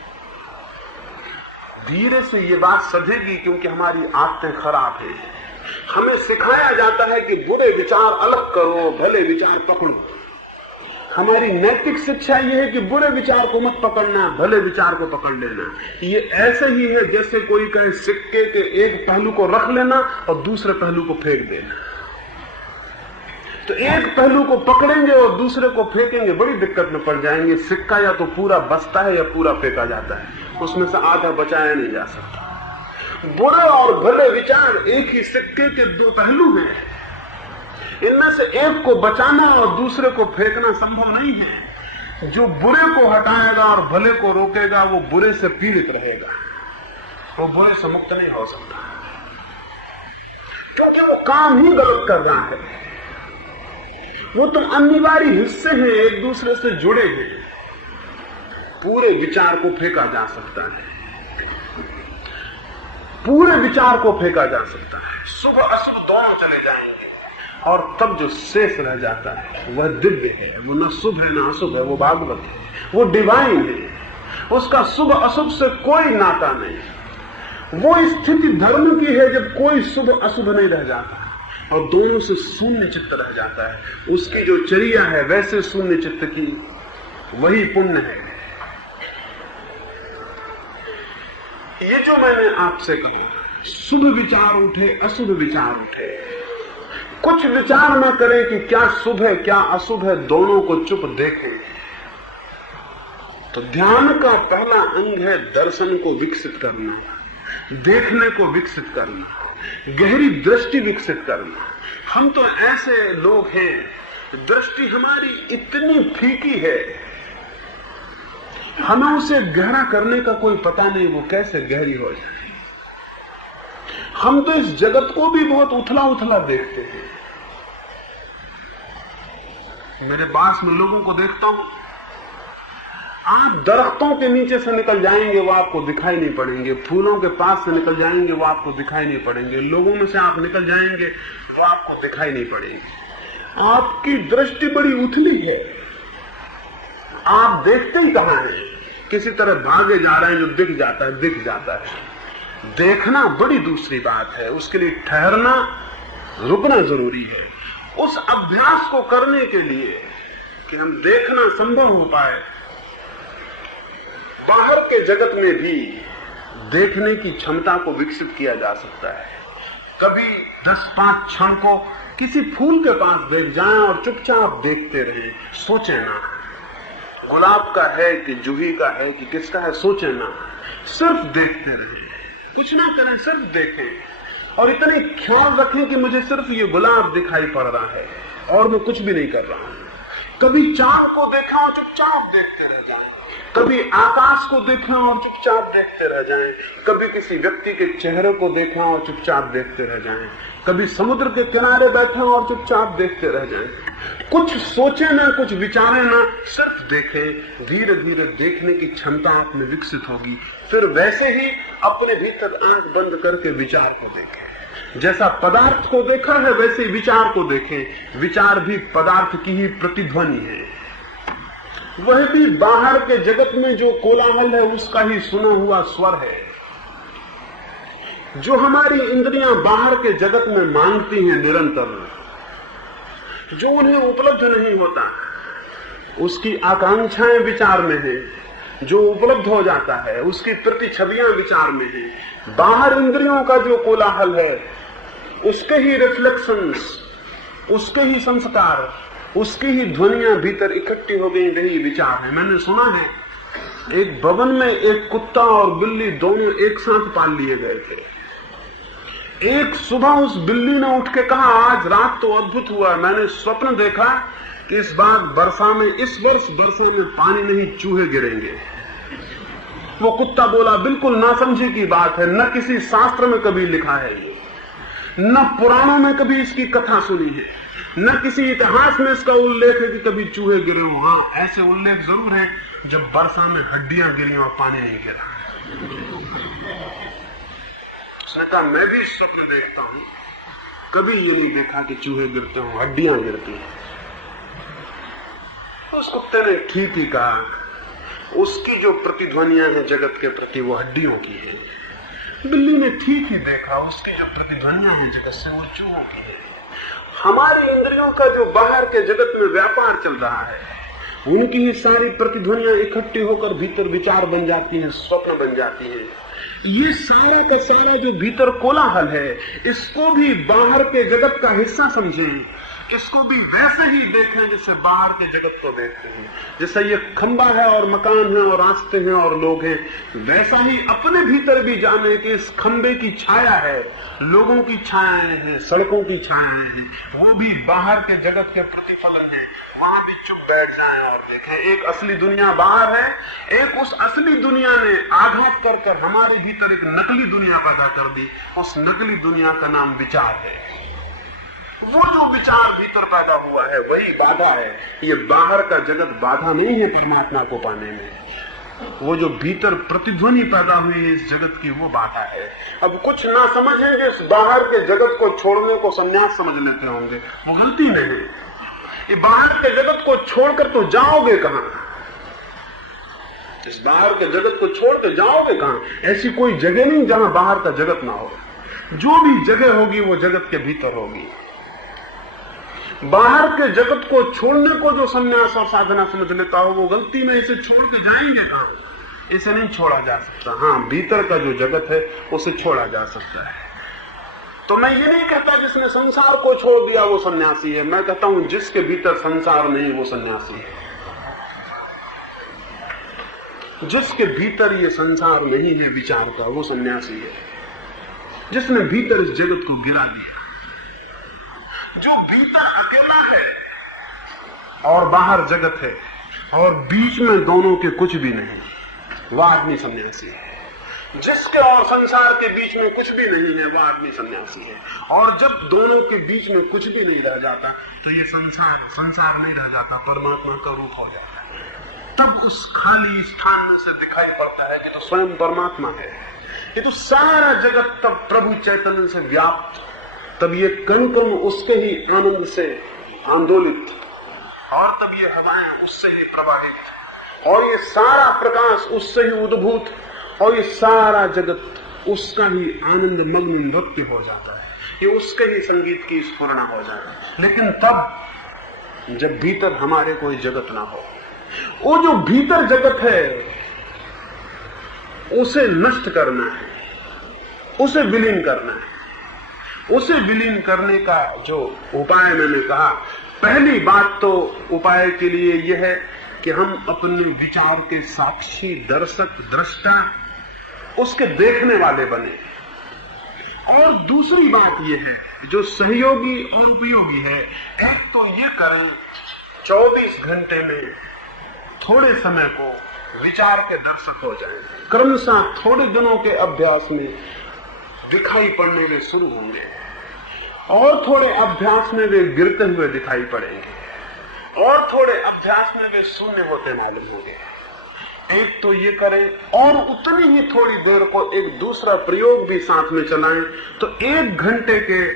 धीरे से ये बात सधेगी, क्योंकि हमारी आदतें खराब हैं। हमें सिखाया जाता है कि बुरे विचार अलग करो, भले विचार पकड़ो। हमारी नैतिक शिक्षा यह है कि बुरे विचार को मत पकड़ना, भले विचार को पकड़ लेना। ये ऐसे ही है जैसे कोई कहे सिक्के के एक पहलू को रख लेना और दूसरे पहलू को फेंक देना। तो एक पहलू को पकड़ेंगे और दूसरे को फेंकेंगे, बड़ी दिक्कत में पड़ जाएंगे। सिक्का या तो पूरा बचता है या पूरा फेंका जाता है, उसमें से आधा बचाया नहीं जा सकता। बुरे और भले विचार एक ही सिक्के के 2 पहलू हैं। इनमें से एक को बचाना और दूसरे को फेंकना संभव नहीं है। जो बुरे को हटाएगा और भले को रोकेगा वो बुरे से पीड़ित रहेगा, वो बुरे से मुक्त नहीं हो सकता, क्योंकि वो काम ही गलत कर रहा है। वो तो अनिवार्य हिस्से हैं, एक दूसरे से जुड़े हैं। पूरे विचार को फेंका जा सकता है, पूरे विचार को फेंका जा सकता है, शुभ अशुभ दोनों चले जाएंगे, और तब जो शेष रह जाता है वह दिव्य है। वो न शुभ है न अशुभ है, वो भागवत है, वो डिवाइन है। उसका शुभ अशुभ से कोई नाता नहीं। वो स्थिति धर्म की है जब कोई शुभ अशुभ नहीं रह जाता और दोनों से शून्य चित्त रह जाता है। उसकी जो चर्या है वैसे शून्य चित्त की, वही पुण्य है। ये जो मैंने आपसे कहा, शुभ विचार उठे अशुभ विचार उठे, कुछ विचार न करें कि क्या शुभ है क्या अशुभ है, दोनों को चुप देखें। तो ध्यान का पहला अंग है दर्शन को विकसित करना, देखने को विकसित करना, गहरी दृष्टि विकसित करना। हम तो ऐसे लोग हैं, दृष्टि हमारी इतनी फीकी है, हमें उसे गहरा करने का कोई पता नहीं, वो कैसे गहरी हो जाए। हम तो इस जगत को भी बहुत उथला उथला देखते हैं। मेरे पास में लोगों को देखता हूं, आप दरख्तों के नीचे से निकल जाएंगे वो आपको दिखाई नहीं पड़ेंगे, फूलों के पास से निकल जाएंगे वो आपको दिखाई नहीं पड़ेंगे, लोगों में से आप निकल जाएंगे वो आपको दिखाई नहीं पड़ेंगे। आपकी दृष्टि बड़ी उथली है, आप देखते ही कहां हैं, किसी तरह भागे जा रहे हैं, जो दिख जाता है दिख जाता है। देखना बड़ी दूसरी बात है, उसके लिए ठहरना, रुकना जरूरी है। उस अभ्यास को करने के लिए कि हम देखना संभव हो पाए, बाहर के जगत में भी देखने की क्षमता को विकसित किया जा सकता है। कभी 10-5 क्षण को किसी फूल के पास बैठ जाएं और चुपचाप देखते रहें, सोचें ना गुलाब का है कि जूही का है कि किसका है, सोचें ना, सिर्फ देखते रहें, कुछ ना करें, सिर्फ देखें और इतने ख्याल रखें कि मुझे सिर्फ ये गुलाब दिखाई पड़ रहा है और मैं कुछ भी नहीं कर रहा हूं। कभी चांद को देखा और चुपचाप देखते रह जाएं, कभी आकाश को देखा और चुपचाप देखते रह जाएं, कभी किसी व्यक्ति के चेहरे को देखा और चुपचाप देखते रह जाएं, कभी समुद्र के किनारे बैठे और चुपचाप देखते रह जाएं। कुछ सोचे ना, कुछ विचारे ना, सिर्फ देखें। धीरे धीरे देखने की क्षमता आप में विकसित होगी। फिर वैसे ही अपने भीतर आंख बंद करके विचार को देखें। जैसा पदार्थ को देखा है वैसे विचार को देखें। विचार भी पदार्थ की ही प्रतिध्वनि है, वह भी बाहर के जगत में जो कोलाहल है उसका ही सुना हुआ स्वर है। जो हमारी इंद्रियां बाहर के जगत में मांगती हैं निरंतर, जो उन्हें उपलब्ध नहीं होता, उसकी आकांक्षाएं विचार में हैं। जो उपलब्ध हो जाता है उसकी प्रतिछवियां विचार में हैं। बाहर इंद्रियों का जो कोलाहल है उसके ही रिफ्लेक्शंस, उसके ही संस्कार, उसकी ही ध्वनियां भीतर इकट्ठी हो गई, वही विचार है। मैंने सुना है एक भवन में एक कुत्ता और बिल्ली दोनों एक साथ पाल लिए गए थे। एक सुबह उस बिल्ली ने उठ के कहा, आज रात तो अद्भुत हुआ, मैंने स्वप्न देखा कि इस वर्ष वर्षा में पानी नहीं, चूहे गिरेंगे। वो कुत्ता बोला, बिल्कुल नासमझी की बात है, न किसी शास्त्र में कभी लिखा है ये, न पुराणों में कभी इसकी कथा सुनी है, न किसी इतिहास में इसका उल्लेख है कि कभी चूहे गिरे हो। हाँ, ऐसे उल्लेख जरूर है जब वर्षा में हड्डियां गिरी और पानी नहीं गिरा। उसने कहा, मैं भी स्वप्न देखता हूं, कभी ये नहीं देखा कि चूहे गिरते हो, हड्डियां गिरती हैं। उस कुत्ते ने ठीक ही कहा, उसकी जो प्रतिध्वनियां हैं जगत के प्रति वो हड्डियों की है। बिल्ली ने ठीक ही देखा, उसकी जो प्रतिध्वनियां हैं जगत से वो चूहों की है। हमारी इंद्रियों का जो बाहर के जगत में व्यापार चल रहा है, उनकी ही सारी प्रतिध्वनियां इकट्ठी होकर भीतर विचार बन जाती हैं, स्वप्न बन जाती हैं। ये सारा का सारा जो भीतर कोलाहल है, इसको भी बाहर के जगत का हिस्सा समझें, इसको भी वैसे ही देखें जैसे बाहर के जगत को देखते हैं। जैसे ये खंबा है और मकान है और रास्ते हैं और लोग हैं, वैसा ही अपने भीतर भी जाने कि इस खंबे की छाया है, लोगों की छायाएं हैं, सड़कों की छायाएं हैं, वो भी बाहर के जगत के प्रतिफलन है। वहां भी चुप बैठ जाएं और देखें, एक असली दुनिया बाहर है, एक उस असली दुनिया ने आघात कर कर हमारे भीतर एक नकली दुनिया पैदा कर दी। उस नकली दुनिया का नाम विचार है। वो जो विचार भीतर पैदा हुआ है वही बाधा है। ये बाहर का जगत बाधा नहीं है परमात्मा को पाने में। वो जो भीतर प्रतिध्वनि पैदा हुई है इस जगत की, वो बाधा है। अब कुछ ना समझेंगे, इस बाहर के जगत को छोड़ने को संन्यास समझ लेते होंगे, वो गलती नहीं है। ये बाहर के जगत को छोड़कर तो जाओगे कहां? इस बाहर के जगत को छोड़ के जाओगे कहां? ऐसी कोई जगह नहीं जहां बाहर का जगत ना हो। जो भी जगह होगी वो जगत के भीतर होगी। बाहर के जगत को छोड़ने को जो संन्यास और साधना समझ लेता हो वो गलती में इसे छोड़ के जाएंगे कहां? इसे नहीं छोड़ा जा सकता। हाँ, भीतर का जो जगत है उसे छोड़ा जा सकता है। तो मैं ये नहीं कहता जिसने संसार को छोड़ दिया वो सन्यासी है। मैं कहता हूं जिसके भीतर संसार नहीं वो सन्यासी है। जिसके भीतर ये संसार नहीं है विचार का, वो सन्यासी है। जिसने भीतर इस जगत को गिरा दिया। जो भीतर अकेला है और बाहर जगत है और बीच में दोनों के कुछ भी नहीं, वह आदमी सन्यासी है। जिसके और संसार के बीच में कुछ भी नहीं है वह आदमी सन्यासी है। और जब दोनों के बीच में कुछ भी नहीं रह जाता तो ये संसार नहीं रह जाता, परमात्मा का रूप हो जाता है। तब उस खाली स्थान में से दिखाई पड़ता है कि तो स्वयं परमात्मा है। ये तो सारा जगत तब प्रभु चैतन्य से व्याप्त, तब ये कण कण उसके ही आनंद से आंदोलित, और तब ये हवाएं उससे ही प्रभावित, और ये सारा प्रकाश उससे ही उद्भूत, और ये सारा जगत उसका ही आनंद मग्न नृत्य हो जाता है, ये उसके ही संगीत की स्फुरना हो जाता है। लेकिन तब जब भीतर हमारे कोई जगत ना हो, वो जो भीतर जगत है उसे नष्ट करना है, उसे विलीन करना है। उसे विलीन करने का जो उपाय मैंने कहा, पहली बात तो उपाय के लिए यह है कि हम अपने विचार के साक्षी, दर्शक, दृष्टा, उसके देखने वाले बने। और दूसरी बात यह है जो सहयोगी और उपयोगी है, एक तो ये करें 24 घंटे में थोड़े समय को विचार के दर्शक हो जाएं। क्रमशः थोड़े दिनों के अभ्यास में दिखाई पड़ने वे शुरू होंगे, और थोड़े अभ्यास में वे गिरते हुए दिखाई पड़ेंगे, और थोड़े अभ्यास में वे शून्य होते मालूम होंगे। एक तो ये करें, और उतनी ही थोड़ी देर को एक दूसरा प्रयोग भी साथ में चलाएं। तो 1 घंटे के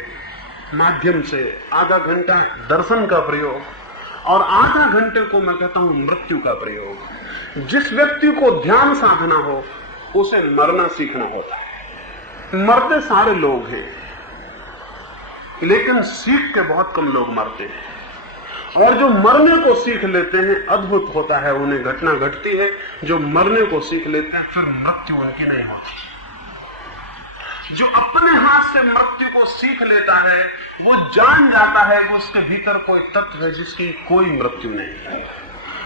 माध्यम से आधा घंटा दर्शन का प्रयोग, और आधा घंटे को मैं कहता हूं मृत्यु का प्रयोग। जिस व्यक्ति को ध्यान साधना हो उसे मरना सीखना होता है। मरते सारे लोग हैं, लेकिन सीख के बहुत कम लोग मरते हैं, और जो मरने को सीख लेते हैं अद्भुत होता है, उन्हें घटना घटती है। जो मरने को सीख लेते हैं फिर मृत्यु उनकी नहीं होती। जो अपने हाथ से मृत्यु को सीख लेता है वो जान जाता है कि उसके भीतर कोई तत्व है जिसकी कोई मृत्यु नहीं है,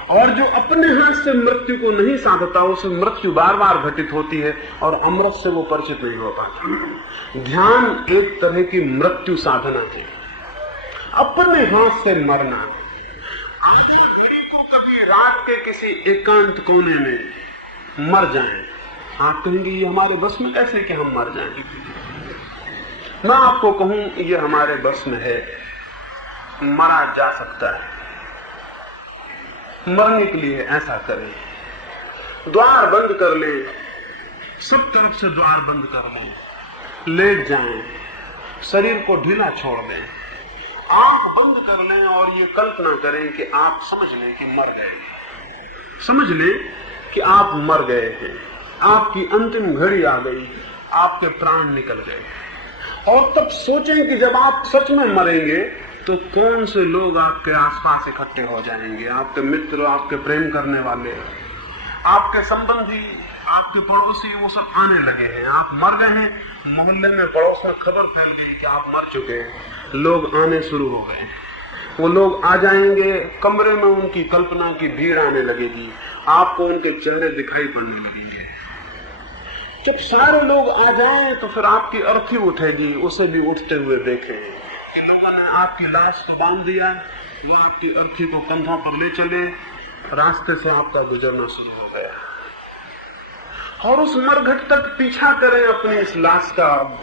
और जो अपने हाथ से मृत्यु को नहीं साधता उसे मृत्यु बार बार घटित होती है और अमृत से वो परिचित नहीं हो पाता। ध्यान एक तरह की मृत्यु साधना है, अपने हाथ से मरना। आप घड़ी को कभी रात के किसी एकांत कोने में मर जाएं, आप कहेंगे ये हमारे बस में कैसे कि हम मर जाएं। मैं आपको कहूं ये हमारे बस में है, मरा जा सकता है। मरने के लिए ऐसा करें, द्वार बंद कर लें, सब तरफ से द्वार बंद कर लें, लेट जाएं, शरीर को ढीला छोड़ दें, आंख बंद कर लें और ये कल्पना करें कि आप समझ लें कि मर गए, समझ लें कि आप मर गए हैं, आपकी अंतिम घड़ी आ गई, आपके प्राण निकल गए। और तब सोचें कि जब आप सच में मरेंगे तो कौन से लोग आपके आसपास इकट्ठे हो जाएंगे, आपके मित्र, आपके प्रेम करने वाले, आपके संबंधी, आपके पड़ोसी, वो सब आने लगे हैं। आप मर गए हैं, मोहल्ले में, पड़ोस में खबर फैल गई कि आप मर चुके हैं, लोग आने शुरू हो गए। वो लोग आ जाएंगे, कमरे में उनकी कल्पना की भीड़ आने लगेगी, आपको उनके चेहरे दिखाई पड़ने लगेंगे। जब सारे लोग आ जाएं तो फिर आपकी अर्थी उठेगी, उसे भी उठते हुए देखें कि लोगों ने आपकी लाश को बांध दिया, वो आपकी अर्थी को कंधों पर ले चले, रास्ते से आपका गुजरना शुरू हो गया, और उस मरघट तक पीछा करें अपनी इस लाश का।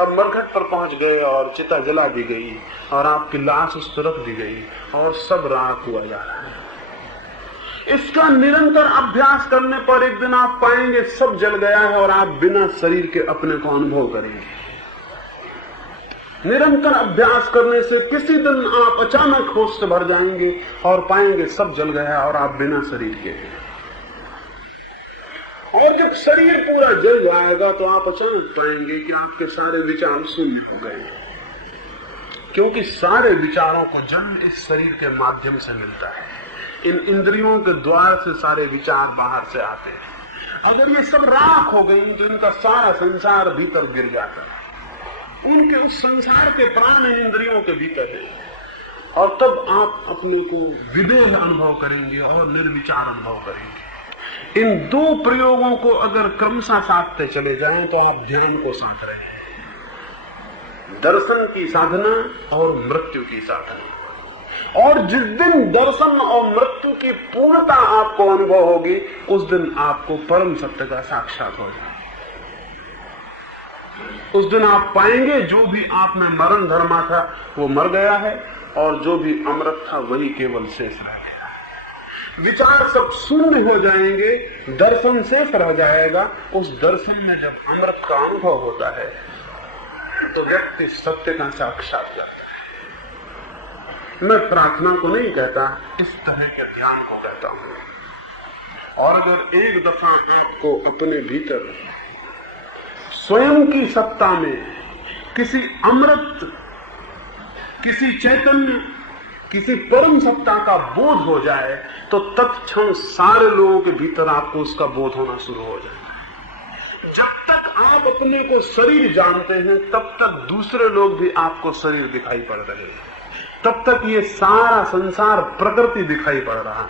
अब मरघट पर पहुंच गए और चिता जला दी गई और आपकी लाश उस तरफ दी गई और सब राख हुआ जा रहा है। इसका निरंतर अभ्यास करने पर एक दिन आप पाएंगे सब जल गया है और आप बिना शरीर के अपने को अनुभव करेंगे। निरंतर अभ्यास करने से किसी दिन आप अचानक होश से भर जाएंगे और पाएंगे सब जल गया और आप बिना शरीर के हैं। और जब शरीर पूरा जल जाएगा तो आप अचानक पाएंगे कि आपके सारे विचार शून्य हो गए, क्योंकि सारे विचारों को जन्म इस शरीर के माध्यम से मिलता है। इन इंद्रियों के द्वार से सारे विचार बाहर से आते हैं। अगर ये सब राख हो गई तो इनका सारा संसार भीतर गिर जाता है। उनके उस संसार के प्राण इंद्रियों के भीतर है, और तब आप अपने को विदेह अनुभव करेंगे और निर्विचार अनुभव करेंगे। इन दो प्रयोगों को अगर क्रमशः साधते चले जाएं तो आप ध्यान को साध रहे हैं, दर्शन की साधना और मृत्यु की साधना। और जिस दिन दर्शन और मृत्यु की पूर्णता आपको अनुभव होगी उस दिन आपको परम सत्य का साक्षात हो जाए। उस दिन आप पाएंगे जो भी आप में मरण धर्मा था वो मर गया है, और जो भी अमृत था वही केवल शेष रह गया। विचार सब शून्य हो जाएंगे, दर्शन शेष रह जाएगा। उस दर्शन में जब अमृत का अनुभव होता है तो व्यक्ति सत्य का साक्षात करता है। मैं प्रार्थना को नहीं कहता, इस तरह के ध्यान को कहता हूं। और अगर एक दफा आपको अपने भीतर स्वयं की सत्ता में किसी अमृत, किसी चैतन्य, किसी परम सत्ता का बोध हो जाए तो तत्क्षण सारे लोगों के भीतर आपको उसका बोध होना शुरू हो जाए। जब तक आप अपने को शरीर जानते हैं तब तक दूसरे लोग भी आपको शरीर दिखाई पड़ रहे हैं, तब तक ये सारा संसार प्रकृति दिखाई पड़ रहा है।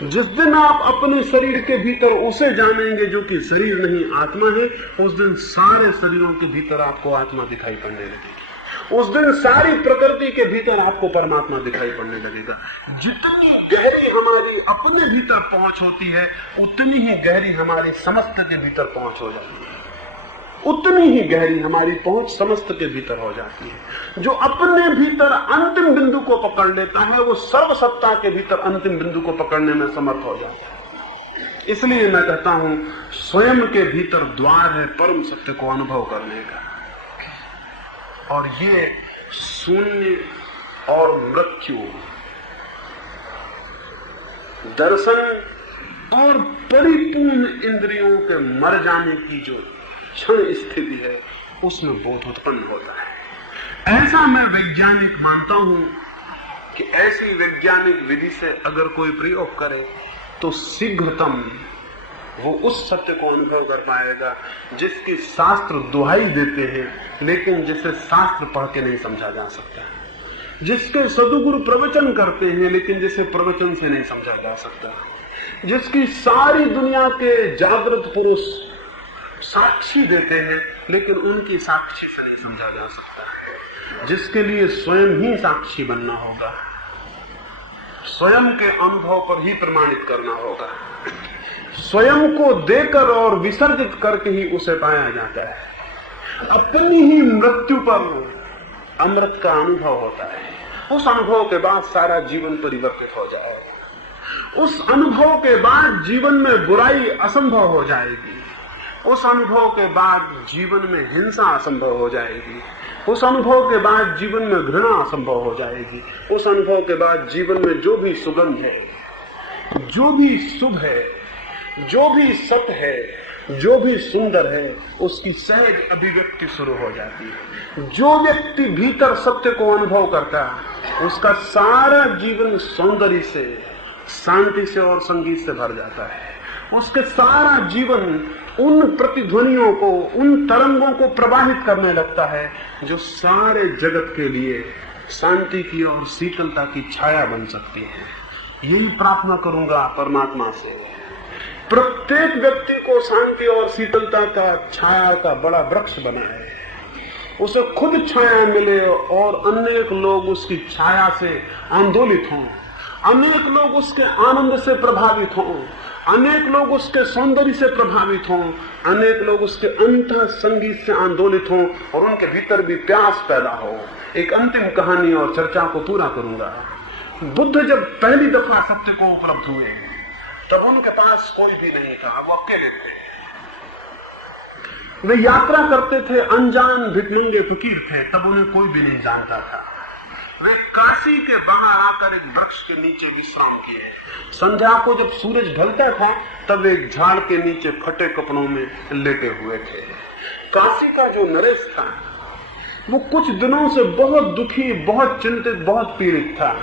जिस दिन आप अपने शरीर के भीतर उसे जानेंगे जो कि शरीर नहीं आत्मा है, उस दिन सारे शरीरों के भीतर आपको आत्मा दिखाई पड़ने लगेगी। उस दिन सारी प्रकृति के भीतर आपको परमात्मा दिखाई पड़ने लगेगा। जितनी गहरी हमारी अपने भीतर पहुंच होती है उतनी ही गहरी हमारी समस्त के भीतर पहुंच हो जाती है, उतनी ही गहरी हमारी पहुंच समस्त के भीतर हो जाती है। जो अपने भीतर अंतिम बिंदु को पकड़ लेता है वो सर्वसत्ता के भीतर अंतिम बिंदु को पकड़ने में समर्थ हो जाता है। इसलिए मैं कहता हूं स्वयं के भीतर द्वार है परम सत्य को अनुभव करने का। और ये शून्य और मृत्यु, दर्शन और परिपूर्ण इंद्रियों के मर जाने की जो क्षण स्थिति है उसमें बोध उत्पन्न होता है। ऐसा मैं वैज्ञानिक मानता हूं कि ऐसी वैज्ञानिक विधि से अगर कोई प्रयोग करे तो शीघ्रतम वो उस सत्य को अनुभव कर पाएगा जिसकी शास्त्र दुहाई देते हैं लेकिन जिसे शास्त्र पढ़ के नहीं समझा जा सकता, जिसके सदगुरु प्रवचन करते हैं लेकिन जिसे प्रवचन से नहीं समझा जा सकता, जिसकी सारी दुनिया के जागृत पुरुष साक्षी देते हैं लेकिन उनकी साक्षी से नहीं समझा जा सकता, जिसके लिए स्वयं ही साक्षी बनना होगा, स्वयं के अनुभव पर ही प्रमाणित करना होगा, स्वयं को देकर और विसर्जित करके ही उसे पाया जाता है। अपनी ही मृत्यु पर अमृत का अनुभव होता है। उस अनुभव के बाद सारा जीवन परिवर्तित हो जाएगा। उस अनुभव के बाद जीवन में बुराई असंभव हो जाएगी। उस अनुभव के बाद जीवन में हिंसा असंभव हो जाएगी। उस अनुभव के बाद जीवन में घृणा असंभव हो जाएगी। उस अनुभव के बाद जीवन में जो भी सुगंध है, जो भी शुभ है, जो भी सत्य है, जो भी सुंदर है, उसकी सहज अभिव्यक्ति शुरू हो जाती है। जो व्यक्ति भीतर सत्य को अनुभव करता है उसका सारा जीवन सौंदर्य से, शांति से और संगीत से भर जाता है। उसके सारा जीवन उन प्रतिध्वनियों को, उन तरंगों को प्रवाहित करने लगता है जो सारे जगत के लिए शांति की और शीतलता की छाया बन सकती है। यही प्रार्थना करूंगा परमात्मा से, प्रत्येक व्यक्ति को शांति और शीतलता का, छाया का बड़ा वृक्ष बनाए, उसे खुद छाया मिले और अनेक लोग उसकी छाया से आंदोलित हों, अनेक लोग उसके आनंद से प्रभावित हों, अनेक लोग उसके सौंदर्य से प्रभावित हों, अनेक लोग उसके अंतः संगीत से आंदोलित हों और उनके भीतर भी प्यास पैदा हो। एक अंतिम कहानी और चर्चा को पूरा करूंगा। बुद्ध जब पहली दफा सत्य को उपलब्ध हुए तब उनके पास कोई भी नहीं था, वो अकेले थे। वे यात्रा करते थे, अनजान भिखमंगे फकीर थे, तब उन्हें कोई भी नहीं जानता था। वे काशी के बाहर आकर एक वृक्ष के नीचे विश्राम किए। संध्या को जब सूरज ढलता था तब एक झाड़ के नीचे फटे कपड़ों में लेटे हुए थे। काशी का जो नरेश था वो कुछ दिनों से बहुत दुखी, बहुत चिंतित, बहुत पीड़ित था।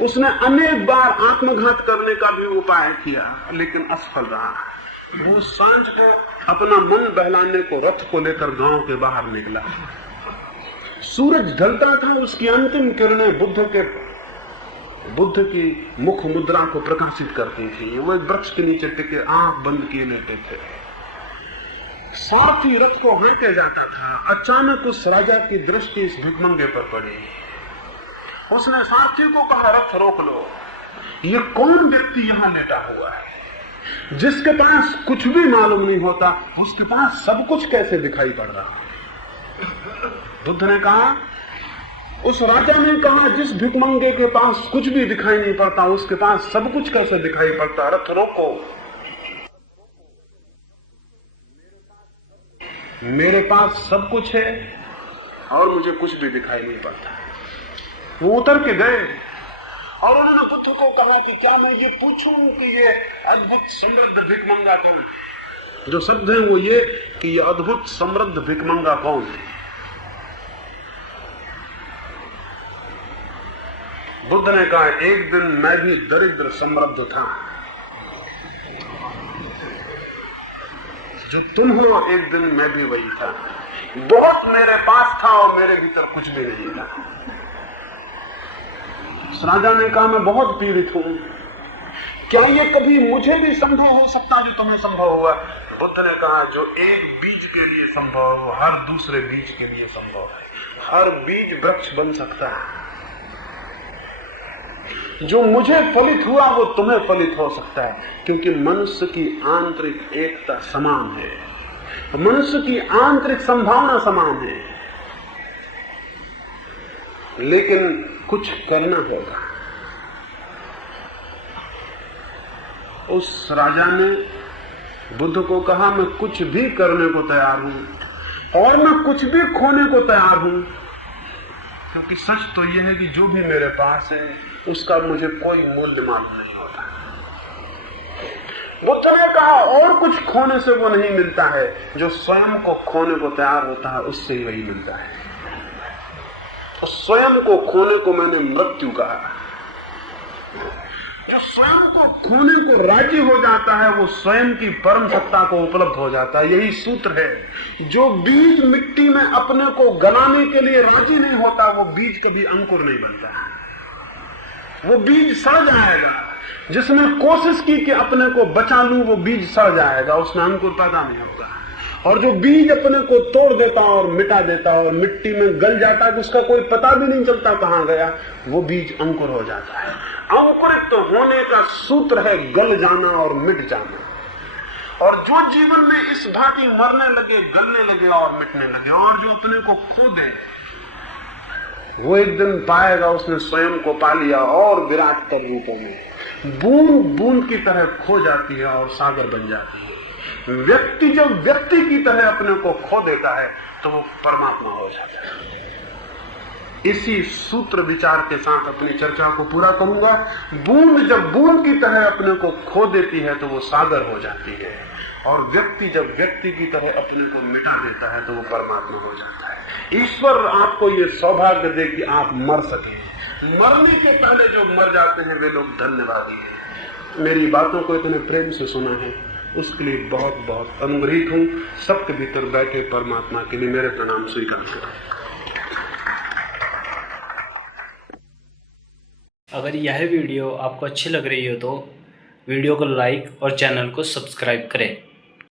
उसने अनेक बार आत्मघात करने का भी उपाय किया लेकिन असफल रहा। वो सांझ को अपना मन बहलाने को रथ को लेकर गांव के बाहर निकला। सूरज ढलता था, उसकी अंतिम किरणें बुद्ध की मुख मुद्रा को प्रकाशित करती थी। वो एक वृक्ष के नीचे टिके आंख बंद किए लेटे थे। सारथी रथ को हाँके जाता था। अचानक उस राजा की दृष्टि इस भिखमंगे पर पड़ी। उसने सारथी को कहा, रथ रोक लो। ये कौन व्यक्ति यहाँ लेटा हुआ है? जिसके पास कुछ भी मालूम नहीं होता उसके पास सब कुछ कैसे दिखाई पड़ रहा? बुद्ध ने कहा, उस राजा ने कहा, जिस भिखमंगे के पास कुछ भी दिखाई नहीं पड़ता उसके पास सब कुछ कैसे दिखाई पड़ता? रथ रोको। मेरे पास सब कुछ है और मुझे कुछ भी दिखाई नहीं पड़ता। वो उतर के गए और उन्होंने बुद्ध को कहा कि क्या मैं ये पूछूं कि ये अद्भुत समृद्ध भिखमंगा कौन है? जो शब्द है वो ये कि ये अद्भुत समृद्ध भिखमंगा कौन है? बुद्ध ने कहा, एक दिन मैं भी दरिद्र समृद्ध था, जो तुम हो एक दिन मैं भी वही था। बहुत मेरे पास था और मेरे भीतर कुछ भी नहीं था। उस राजा ने कहा, मैं बहुत पीड़ित हूं, क्या ये कभी मुझे भी संभव हो सकता जो तुम्हें संभव हुआ? बुद्ध ने कहा, जो एक बीज के लिए संभव हो हर दूसरे बीज के लिए संभव है। हर बीज वृक्ष बन सकता है। जो मुझे फलित हुआ वो तुम्हें फलित हो सकता है, क्योंकि मनुष्य की आंतरिक एकता समान है, मनुष्य की आंतरिक संभावना समान है, लेकिन कुछ करना होगा। उस राजा ने बुद्ध को कहा, मैं कुछ भी करने को तैयार हूं और मैं कुछ भी खोने को तैयार हूं, क्योंकि सच तो यह है कि जो भी मेरे पास है उसका मुझे कोई मूल्य मालूम नहीं होता। बुद्ध ने कहा, और कुछ खोने से वो नहीं मिलता है, जो स्वयं को खोने को तैयार होता है उससे ही वही मिलता है। तो स्वयं को खोने को मैंने मृत्यु कहा। जो स्वयं को खोने को राजी हो जाता है वो स्वयं की परम सत्ता को उपलब्ध हो जाता है। यही सूत्र है। जो बीज मिट्टी में अपने को गलाने के लिए राजी नहीं होता वो बीज कभी अंकुर नहीं बनता, वो बीज सड़ जाएगा। जिसने कोशिश की कि अपने को बचा लूं वो बीज सड़ जाएगा, उसमें अंकुर पैदा नहीं होगा। और जो बीज अपने को तोड़ देता और मिटा देता और मिट्टी में गल जाता है, उसका कोई पता भी नहीं चलता कहां गया, वो बीज अंकुर हो जाता है। अंकुरित तो होने का सूत्र है गल जाना और मिट जाना। और जो जीवन में इस भांति मरने लगे, गलने लगे और मिटने लगे, और जो अपने को खो दे, वो एक दिन पाएगा उसने स्वयं को पा लिया और विराट तर रूपों में बूंद बूंद की तरह खो जाती है और सागर बन जाती है। व्यक्ति जब व्यक्ति की तरह अपने को खो देता है तो वो परमात्मा हो जाता है। इसी सूत्र विचार के साथ अपनी चर्चा को पूरा करूंगा। बूंद जब बूंद की तरह अपने को खो देती है तो वो सागर हो जाती है, और व्यक्ति जब व्यक्ति की तरह अपने को मिटा देता है तो वो परमात्मा हो जाता है। ईश्वर आपको ये सौभाग्य दे कि आप मर सकें। मरने के पहले जो मर जाते हैं वे लोग धन्यवादी हैं। मेरी बातों को इतने प्रेम से सुना है उसके लिए बहुत बहुत अनुग्रहित हूं। सबके भीतर बैठे परमात्मा के लिए मेरे प्रणाम स्वीकार करें। अगर यह वीडियो आपको अच्छी लग रही हो तो वीडियो को लाइक और चैनल को सब्सक्राइब करें।